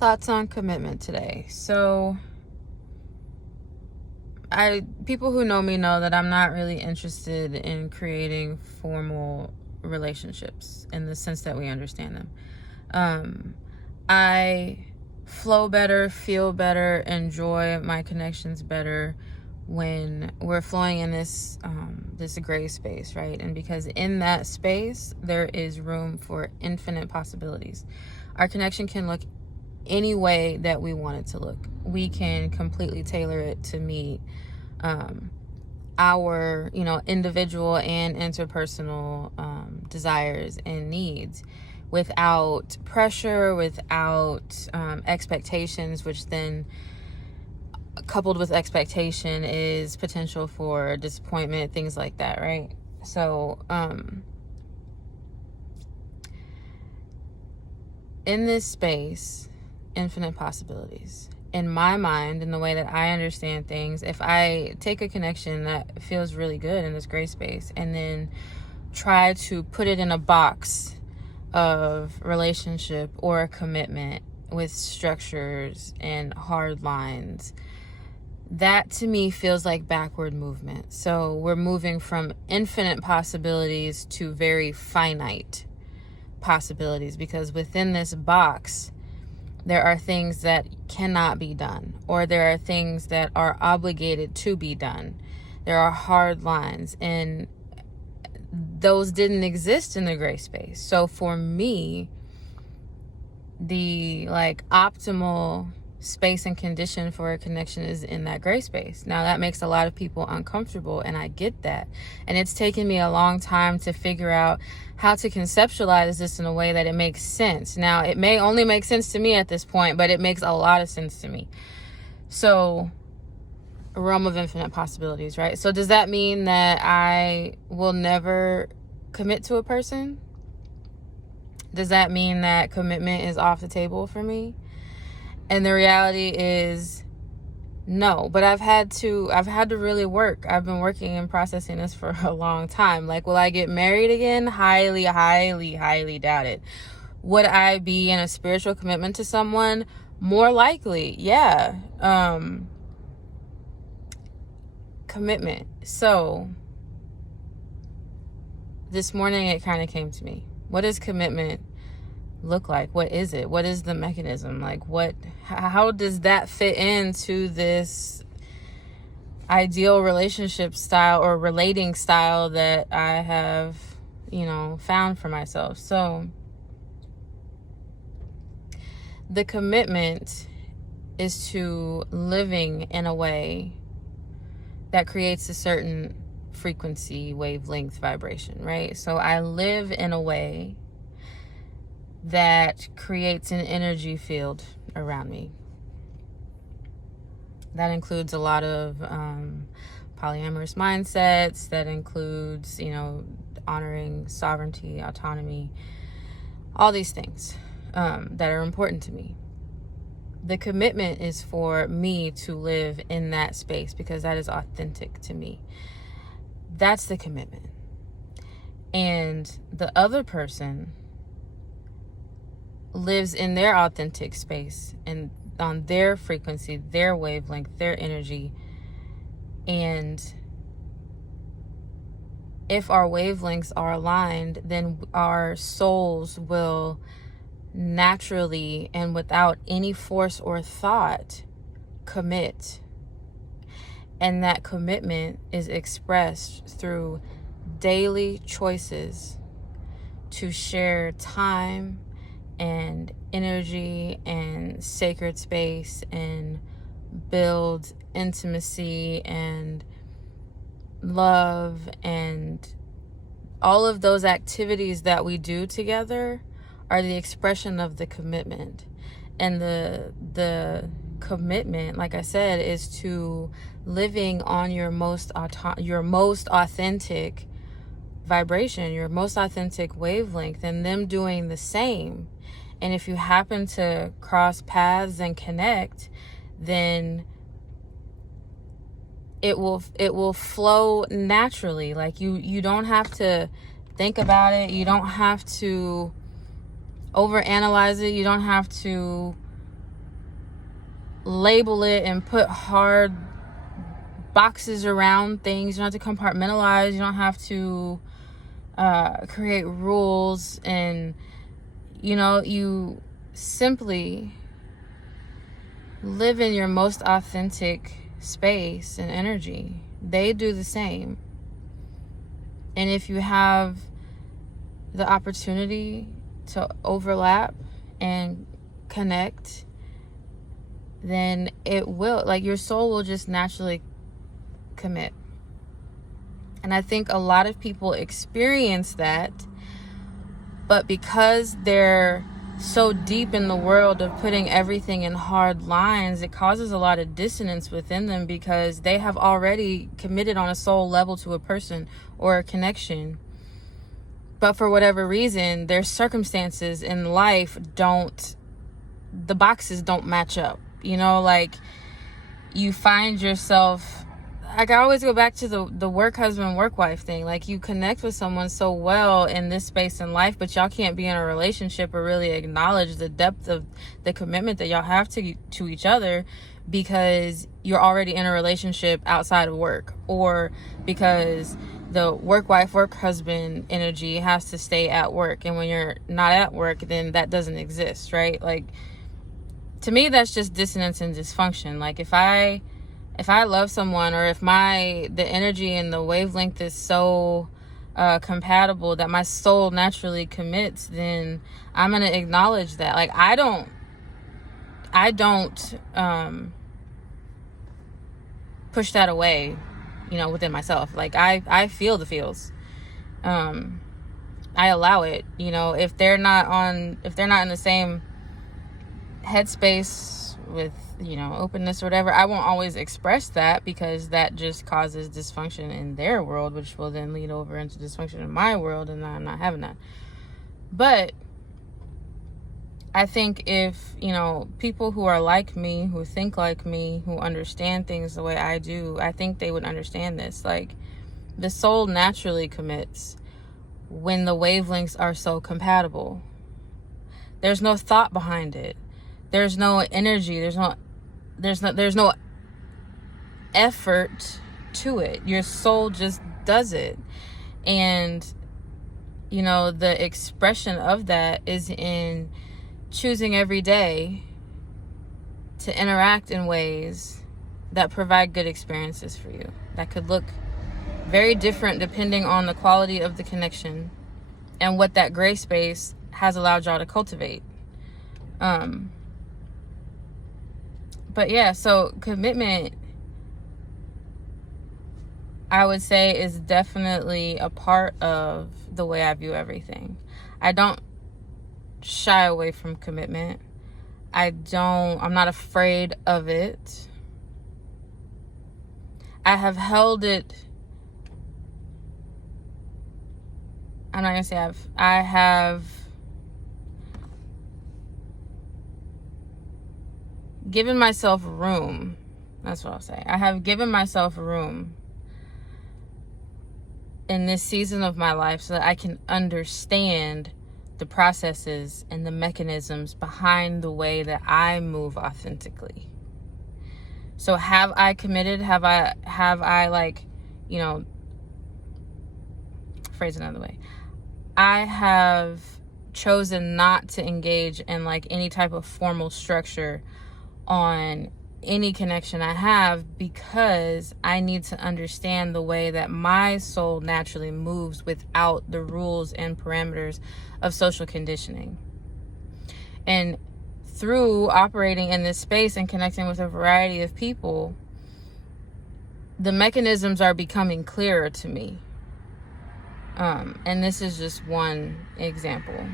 Thoughts on commitment today. So people who know me know that I'm not really interested in creating formal relationships in the sense that we understand them. I flow better, feel better, enjoy my connections better when we're flowing in this gray space, right? And because in that space there is room for infinite possibilities. Our connection can look any way that we want it to look. We can completely tailor it to meet our individual and interpersonal desires and needs, without pressure, without expectations, which then coupled with expectation is potential for disappointment, things like that, right? So in this space, infinite possibilities. In my mind, in the way that I understand things, if I take a connection that feels really good in this gray space and then try to put it in a box of relationship or a commitment with structures and hard lines, that to me feels like backward movement. So we're moving from infinite possibilities to very finite possibilities, because within this box there are things that cannot be done, or there are things that are obligated to be done. There are hard lines, and those didn't exist in the gray space. So for me, the optimal space and condition for a connection is in that gray space. Now that makes a lot of people uncomfortable, and I get that. And it's taken me a long time to figure out how to conceptualize this in a way that it makes sense. Now it may only make sense to me at this point, but it makes a lot of sense to me. So a realm of infinite possibilities, right? So does that mean that I will never commit to a person? Does that mean that commitment is off the table for me? And the reality is no, but I've had to really work. I've been working and processing this for a long time. Will I get married again? Highly, highly, highly doubt it. Would I be in a spiritual commitment to someone? More likely, yeah. Commitment. So this morning it kind of came to me. What does commitment look like? What is it? What is the mechanism? How does that fit into this ideal relationship style or relating style that I have, found for myself? So the commitment is to living in a way that creates a certain frequency, wavelength, vibration, right? So I live in a way that creates an energy field around me. That includes a lot of polyamorous mindsets. That includes, honoring sovereignty, autonomy, all these things that are important to me. The commitment is for me to live in that space because that is authentic to me. That's the commitment. And the other person lives in their authentic space and on their frequency, their wavelength, their energy. And if our wavelengths are aligned, then our souls will naturally and without any force or thought commit. And that commitment is expressed through daily choices to share time and energy and sacred space and build intimacy and love, and all of those activities that we do together are the expression of the commitment. And the commitment, like I said, is to living on your most authentic vibration, your most authentic wavelength, and them doing the same. And if you happen to cross paths and connect, then it will flow naturally. You don't have to think about it. You don't have to overanalyze it. You don't have to label it and put hard boxes around things. You don't have to compartmentalize. You don't have to create rules. And, you simply live in your most authentic space and energy. They do the same. And if you have the opportunity to overlap and connect, then it will, like, your soul will just naturally commit. And I think a lot of people experience that, but because they're so deep in the world of putting everything in hard lines, it causes a lot of dissonance within them, because they have already committed on a soul level to a person or a connection. But for whatever reason, their circumstances in life the boxes don't match up. Like, you find yourself, like, I always go back to the work husband, work wife thing. Like, you connect with someone so well in this space in life, but y'all can't be in a relationship or really acknowledge the depth of the commitment that y'all have to each other, because you're already in a relationship outside of work, or because the work wife, work husband energy has to stay at work. And when you're not at work, then that doesn't exist, right? Like, to me, that's just dissonance and dysfunction. Like, if I love someone, or if the energy and the wavelength is so compatible that my soul naturally commits, then I'm going to acknowledge that. Like, I don't push that away, within myself. Like, I feel the feels. I allow it. If they're not in the same headspace with openness or whatever, I won't always express that, because that just causes dysfunction in their world, which will then lead over into dysfunction in my world, and I'm not having that. But I think if people who are like me, who think like me, who understand things the way I do, I think they would understand this. Like, the soul naturally commits when the wavelengths are so compatible. There's no thought behind it. There's no energy. There's no effort to it. Your soul just does it. And, the expression of that is in choosing every day to interact in ways that provide good experiences for you. That could look very different depending on the quality of the connection and what that gray space has allowed y'all to cultivate. But yeah, so commitment, I would say, is definitely a part of the way I view everything. I don't shy away from commitment. I'm not afraid of it. I have held it. I'm not going to say I have given myself room. That's what I'll say. I have given myself room in this season of my life so that I can understand the processes and the mechanisms behind the way that I move authentically. So have I committed? Have I like, phrase another way. I have chosen not to engage in like any type of formal structure on any connection I have, because I need to understand the way that my soul naturally moves without the rules and parameters of social conditioning. And through operating in this space and connecting with a variety of people, the mechanisms are becoming clearer to me. And this is just one example.